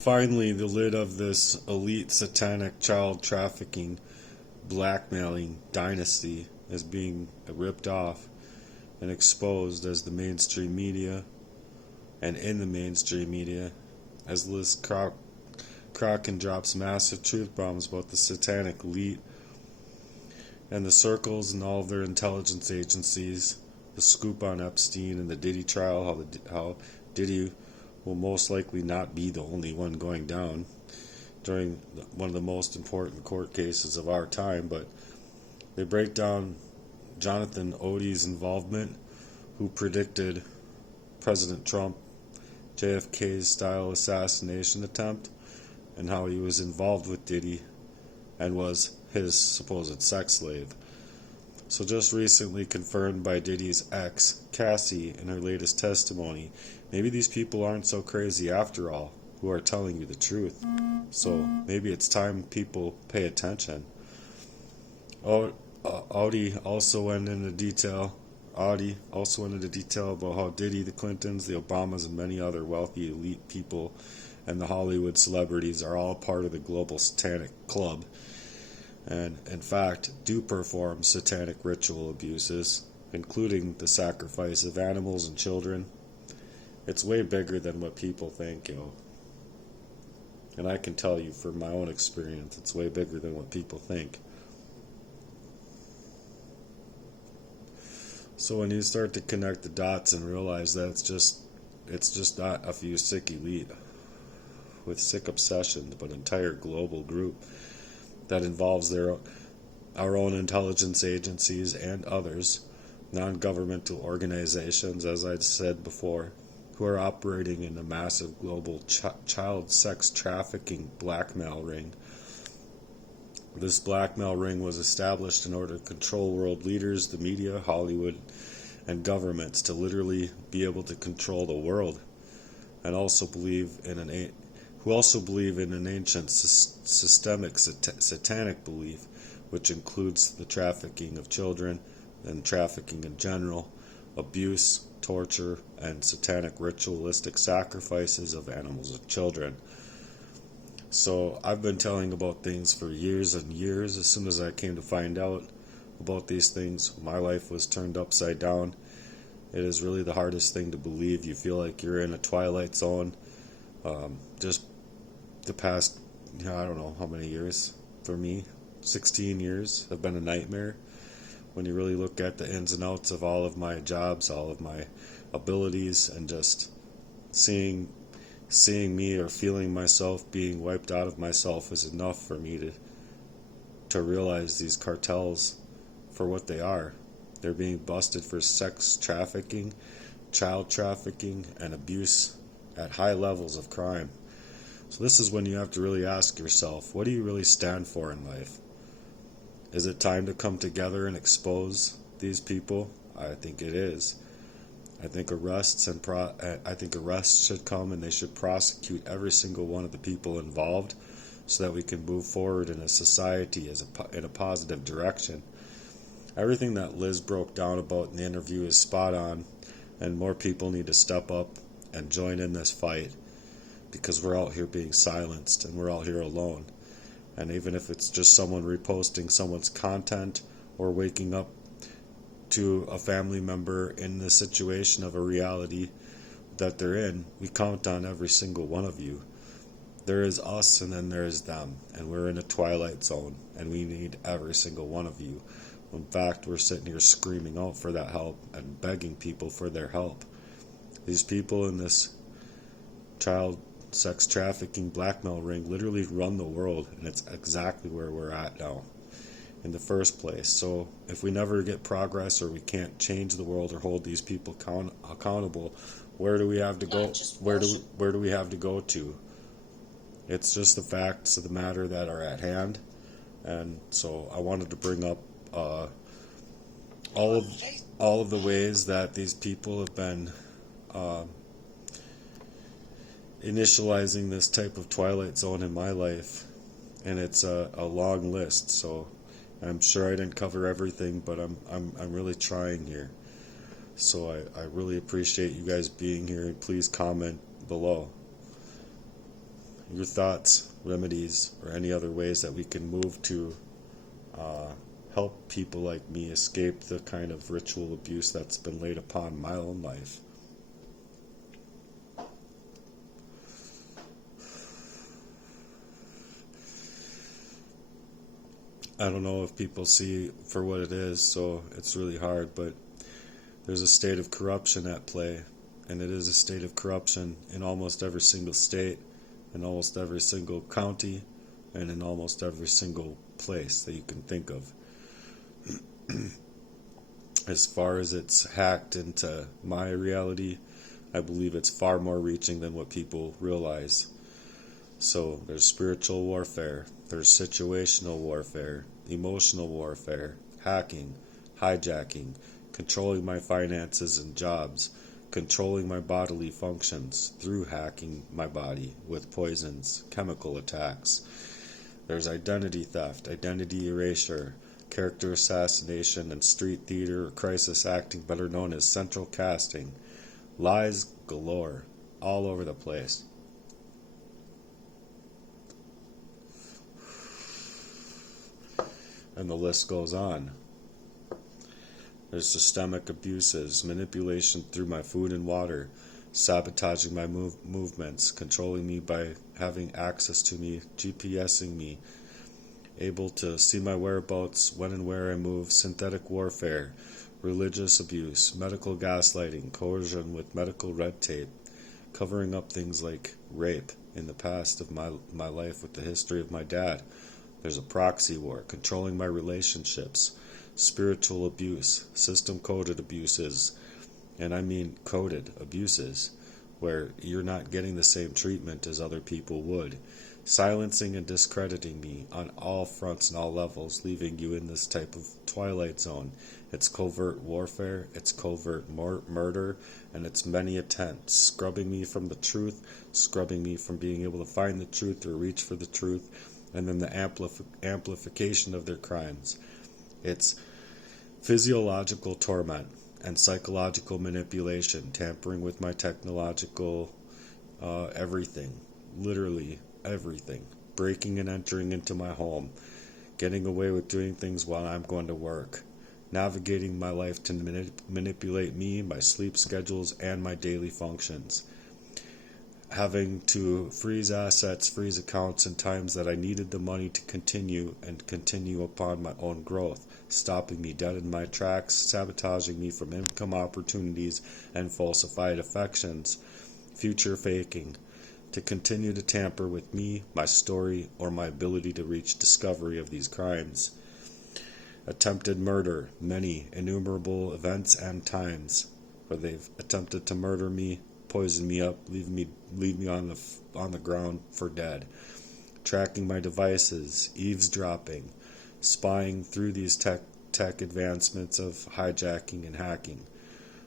Finally, the lid of this elite satanic child trafficking, blackmailing dynasty is being ripped off and exposed as the mainstream media, and in the mainstream media, as Liz Crocken drops massive truth bombs about the satanic elite and the circles and all of their intelligence agencies, the scoop on Epstein and the Diddy trial, how Diddy will most likely not be the only one going down during one of the most important court cases of our time, but they break down Jonathan Odie's involvement, who predicted President Trump JFK's style assassination attempt, and how he was involved with Diddy and was his supposed sex slave. So just recently confirmed by Diddy's ex, Cassie, in her latest testimony, maybe these people aren't so crazy after all, who are telling you the truth. So maybe it's time people pay attention. Audi also went into detail about how Diddy, the Clintons, the Obamas, and many other wealthy elite people and the Hollywood celebrities are all part of the global satanic club, and in fact do perform satanic ritual abuses, including the sacrifice of animals and children. It's way bigger than what people think, yo. And I can tell you from my own experience, it's way bigger than what people think. So when you start to connect the dots and realize that it's just not a few sick elite with sick obsessions, but an entire global group that involves our own intelligence agencies and others, non-governmental organizations, as I said before, who are operating in a massive global child sex trafficking blackmail ring. This blackmail ring was established in order to control world leaders, the media, Hollywood, and governments to literally be able to control the world, and also believe in an ancient systemic satanic belief, which includes the trafficking of children and trafficking in general, abuse, torture, and satanic ritualistic sacrifices of animals and children. So I've been telling about things for years and years. As soon as I came to find out about these things, my life was turned upside down. It is really the hardest thing to believe. You feel like you're in a twilight zone. Just the past, I don't know how many years, for me, 16 years have been a nightmare. When you really look at the ins and outs of all of my jobs, all of my abilities, and just seeing me or feeling myself being wiped out of myself is enough for me to realize these cartels for what they are. They're being busted for sex trafficking, child trafficking, and abuse at high levels of crime. So this is when you have to really ask yourself, what do you really stand for in life? Is it time to come together and expose these people? I think it is. I think arrests should come, and they should prosecute every single one of the people involved, so that we can move forward in a society in a positive direction. Everything that Liz broke down about in the interview is spot on, and more people need to step up and join in this fight, because we're out here being silenced and we're out here alone. And even if it's just someone reposting someone's content or waking up to a family member in the situation of a reality that they're in, we count on every single one of you. There is us, and then there is them, and we're in a twilight zone, and we need every single one of you. In fact, we're sitting here screaming out for that help and begging people for their help. These people in this child sex trafficking blackmail ring literally run the world, and it's exactly where we're at now in the first place. So if we never get progress, or we can't change the world or hold these people accountable, where do we have to go? Where do we have to go to? It's just the facts of the matter that are at hand. And so I wanted to bring up all of the ways that these people have been initializing this type of twilight zone in my life, and it's a long list. So I'm sure I didn't cover everything, but I'm really trying here. So I really appreciate you guys being here, and please comment below. your thoughts, remedies, or any other ways that we can move to help people like me escape the kind of ritual abuse that's been laid upon my own life. I don't know if people see for what it is, so it's really hard, but there's a state of corruption at play, and it is a state of corruption in almost every single state, in almost every single county, and in almost every single place that you can think of. As far as it's hacked into my reality, I believe it's far more reaching than what people realize. So there's spiritual warfare, there's situational warfare, emotional warfare, hacking, hijacking, controlling my finances and jobs, controlling my bodily functions through hacking my body with poisons, chemical attacks. There's identity theft, identity erasure, character assassination, and street theater or crisis acting, better known as central casting. Lies galore, all over the place. And the list goes on. There's systemic abuses, manipulation through my food and water, sabotaging my movements, controlling me by having access to me, GPSing me, able to see my whereabouts, when and where I move, synthetic warfare, religious abuse, medical gaslighting, coercion with medical red tape, covering up things like rape in the past of my life with the history of my dad. There's a proxy war, controlling my relationships, spiritual abuse, system-coded abuses, and I mean coded abuses, where you're not getting the same treatment as other people would, silencing and discrediting me on all fronts and all levels, leaving you in this type of twilight zone. It's covert warfare, it's covert murder, and it's many attempts, scrubbing me from the truth, scrubbing me from being able to find the truth or reach for the truth, and then the amplification of their crimes. It's physiological torment and psychological manipulation, tampering with my technological everything, literally everything, breaking and entering into my home, getting away with doing things while I'm going to work, navigating my life to manipulate me, my sleep schedules, and my daily functions, having to freeze assets, freeze accounts in times that I needed the money to continue upon my own growth, stopping me dead in my tracks, sabotaging me from income opportunities and falsified affections, future faking, to continue to tamper with me, my story, or my ability to reach discovery of these crimes. Attempted murder, many innumerable events and times where they've attempted to murder me, poison me up, leave me on the ground for dead. Tracking my devices, eavesdropping, spying through these tech advancements of hijacking and hacking.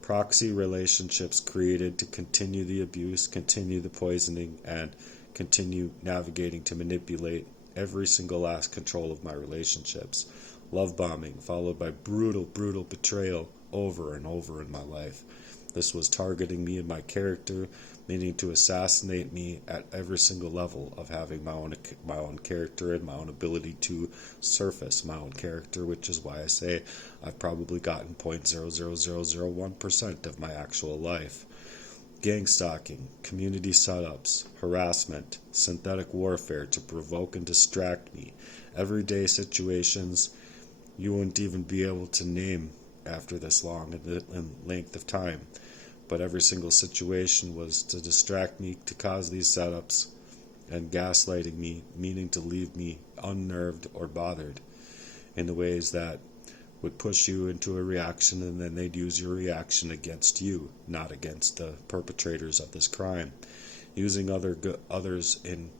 Proxy relationships created to continue the abuse, continue the poisoning, and continue navigating to manipulate every single last control of my relationships. Love bombing, followed by brutal betrayal over and over in my life. This was targeting me and my character, meaning to assassinate me at every single level of having my own character and my own ability to surface my own character, which is why I say I've probably gotten 0.00001% of my actual life. Gang stalking, community setups, harassment, synthetic warfare to provoke and distract me, everyday situations you wouldn't even be able to name after this long in length of time. But every single situation was to distract me, to cause these setups, and gaslighting me, meaning to leave me unnerved or bothered in the ways that would push you into a reaction, and then they'd use your reaction against you, not against the perpetrators of this crime, using others in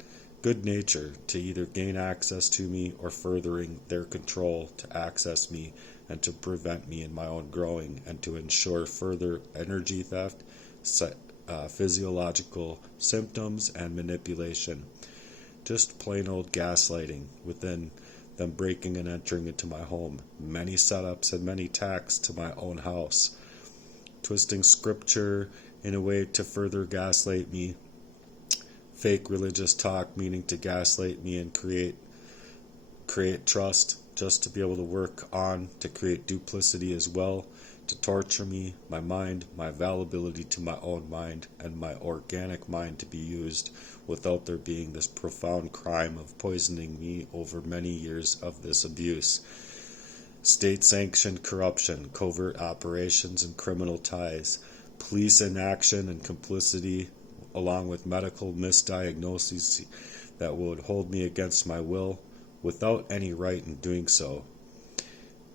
good nature to either gain access to me or furthering their control to access me and to prevent me in my own growing, and to ensure further energy theft, physiological symptoms, and manipulation. Just plain old gaslighting within them, breaking and entering into my home. Many setups and many attacks to my own house. Twisting scripture in a way to further gaslight me. fake religious talk, meaning to gaslight me and create trust, just to be able to work on to create duplicity as well, to torture me, my mind, my availability to my own mind, and my organic mind to be used without there being this profound crime of poisoning me over many years of this abuse. State-sanctioned corruption, covert operations, and criminal ties, police inaction and complicity, along with medical misdiagnoses that would hold me against my will without any right in doing so,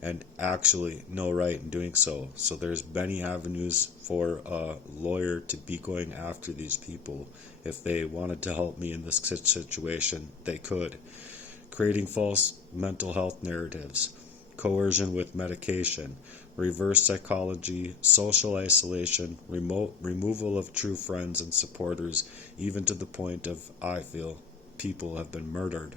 and actually no right in doing so. So there's many avenues for a lawyer to be going after these people. If they wanted to help me in this situation, they could. Creating false mental health narratives, coercion with medication, reverse psychology, social isolation, removal of true friends and supporters, even to the point of, I feel, people have been murdered.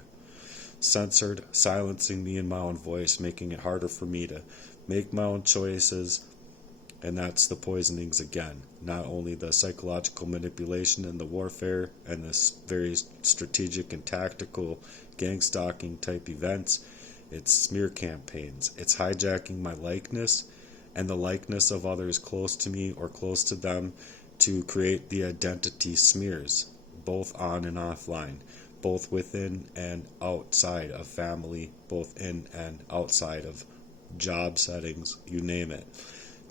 Censored, silencing me in my own voice, making it harder for me to make my own choices, and that's the poisonings again. Not only the psychological manipulation and the warfare and this very strategic and tactical gang-stalking type events, it's smear campaigns. It's hijacking my likeness and the likeness of others close to me or close to them to create the identity smears, both on and offline, both within and outside of family, both in and outside of job settings, you name it.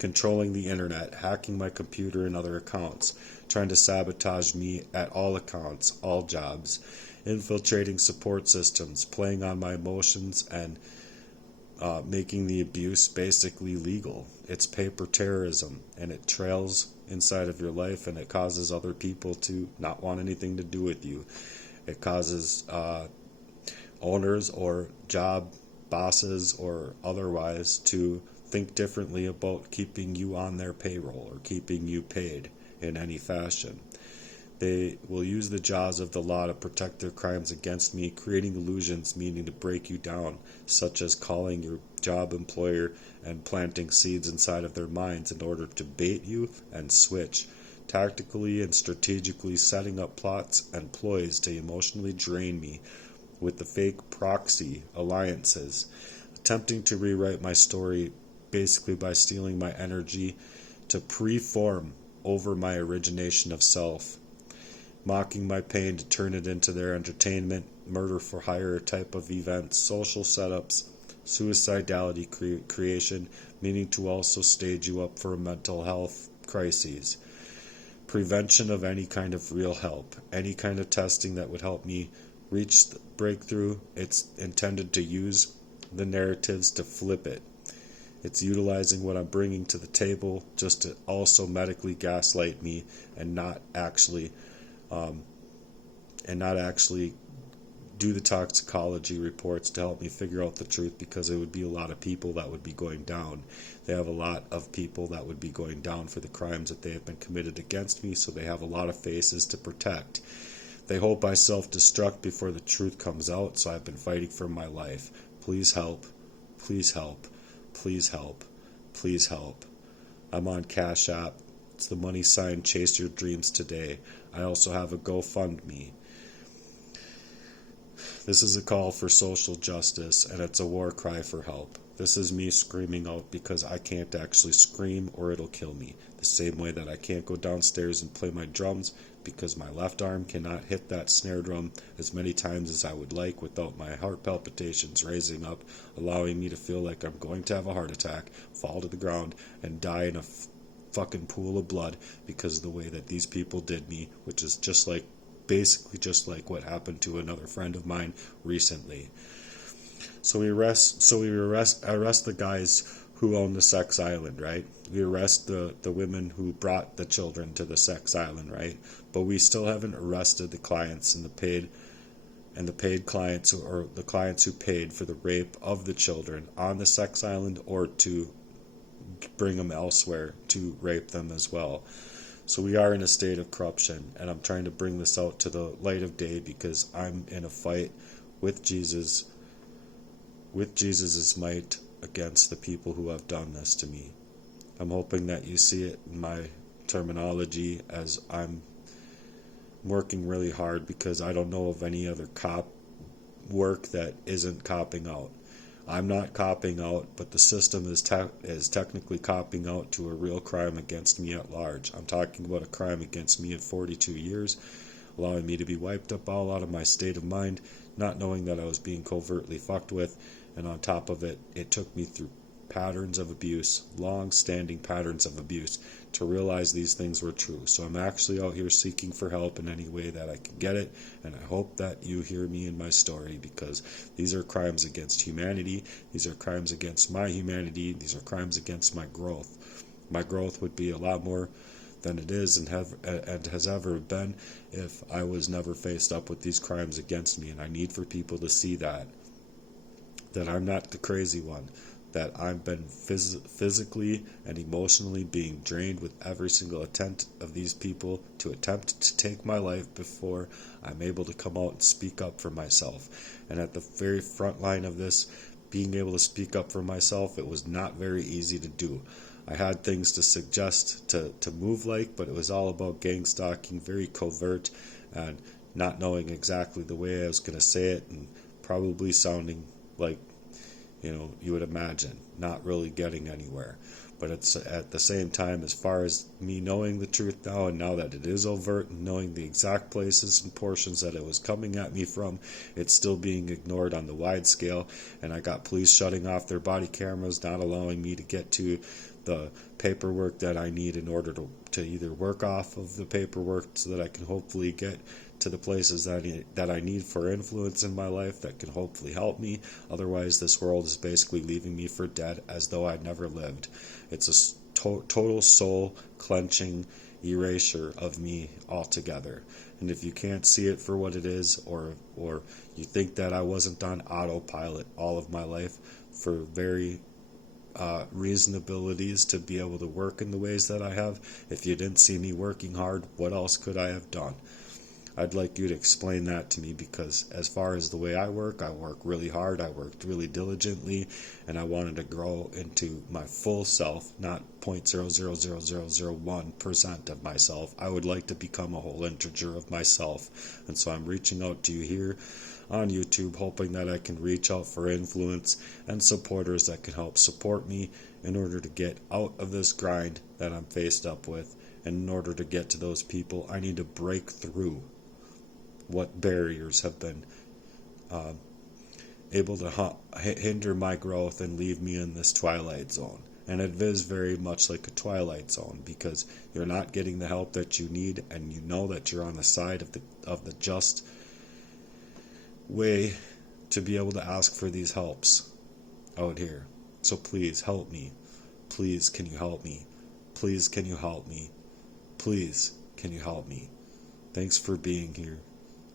Controlling the internet, hacking my computer and other accounts, trying to sabotage me at all accounts, all jobs, infiltrating support systems, playing on my emotions, and making the abuse basically legal. It's paper terrorism, and it trails inside of your life, and it causes other people to not want anything to do with you. It causes owners or job bosses or otherwise to think differently about keeping you on their payroll or keeping you paid in any fashion. They will use the jaws of the law to protect their crimes against me, creating illusions meaning to break you down, such as calling your job employer and planting seeds inside of their minds in order to bait you and switch, tactically and strategically setting up plots and ploys to emotionally drain me with the fake proxy alliances, attempting to rewrite my story basically by stealing my energy to preform over my origination of self, mocking my pain to turn it into their entertainment, murder for hire type of events, social setups, suicidality creation, meaning to also stage you up for a mental health crises, prevention of any kind of real help, any kind of testing that would help me reach the breakthrough. It's intended to use the narratives to flip it. It's utilizing what I'm bringing to the table just to also medically gaslight me and not actually do the toxicology reports to help me figure out the truth, because it would be a lot of people that would be going down. They have a lot of people that would be going down for the crimes that they have been committed against me, so they have a lot of faces to protect. They hope I self-destruct before the truth comes out, so I've been fighting for my life. Please help. Please help. Please help. Please help. I'm on Cash App. It's the money sign ChaseYourDreamsToday. I also have a GoFundMe. This is a call for social justice, and it's a war cry for help. This is me screaming out because I can't actually scream or it'll kill me. The same way that I can't go downstairs and play my drums because my left arm cannot hit that snare drum as many times as I would like without my heart palpitations raising up, allowing me to feel like I'm going to have a heart attack, fall to the ground, and die in a fucking pool of blood because of the way that these people did me, which is basically just like what happened to another friend of mine recently. So we arrest the guys who own the sex island, right? We arrest the women who brought the children to the sex island, right? But we still haven't arrested the clients and the paid clients, or the clients who paid for the rape of the children on the sex island or to bring them elsewhere to rape them as well. So we are in a state of corruption, and I'm trying to bring this out to the light of day because I'm in a fight with Jesus' might against the people who have done this to me. I'm hoping that you see it in my terminology as I'm working really hard because I don't know of any other cop work that isn't copping out. I'm not copping out, but the system is technically copping out to a real crime against me at large. I'm talking about a crime against me in 42 years, allowing me to be wiped up all out of my state of mind, not knowing that I was being covertly fucked with, and on top of it, it took me through patterns of abuse, long-standing patterns of abuse, to realize these things were true. So I'm actually out here seeking for help in any way that I can get it, and I hope that you hear me in my story, because these are crimes against humanity, these are crimes against my humanity, these are crimes against my growth. My growth would be a lot more than it is and has ever been if I was never faced up with these crimes against me, and I need for people to see that I'm not the crazy one, that I've been physically and emotionally being drained with every single attempt of these people to attempt to take my life before I'm able to come out and speak up for myself. And at the very front line of this, being able to speak up for myself, it was not very easy to do. I had things to suggest to move like, but it was all about gang stalking, very covert, and not knowing exactly the way I was going to say it, and probably sounding like, you would imagine, not really getting anywhere. But it's at the same time, as far as me knowing the truth now, and now that it is overt, and knowing the exact places and portions that it was coming at me from, it's still being ignored on the wide scale. And I got police shutting off their body cameras, not allowing me to get to the paperwork that I need in order to either work off of the paperwork so that I can hopefully get to the places that I need for influence in my life that can hopefully help me. Otherwise, this world is basically leaving me for dead, as though I'd never lived. It's a total soul clenching erasure of me altogether. And if you can't see it for what it is, or you think that I wasn't on autopilot all of my life for very reasonabilities to be able to work in the ways that I have, if you didn't see me working hard, what else could I have done? I'd like you to explain that to me, because as far as the way I work really hard, I worked really diligently, and I wanted to grow into my full self, not 0.000001% of myself. I would like to become a whole integer of myself, and so I'm reaching out to you here on YouTube, hoping that I can reach out for influence and supporters that can help support me in order to get out of this grind that I'm faced up with. And in order to get to those people, I need to break through what barriers have been able to hinder my growth and leave me in this twilight zone. And it is very much like a twilight zone, because you're not getting the help that you need, and you know that you're on the side of the just way to be able to ask for these helps out here. So please help me. Please, can you help me? Please, can you help me? Please, can you help me? Thanks for being here.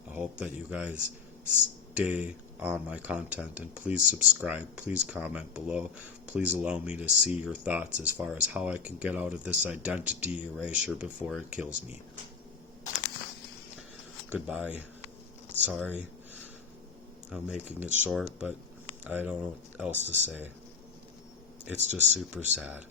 I hope that you guys stay on my content, and please subscribe, please comment below, please allow me to see your thoughts as far as how I can get out of this identity erasure before it kills me. Goodbye. Sorry, I'm making it short, but I don't know what else to say. It's just super sad.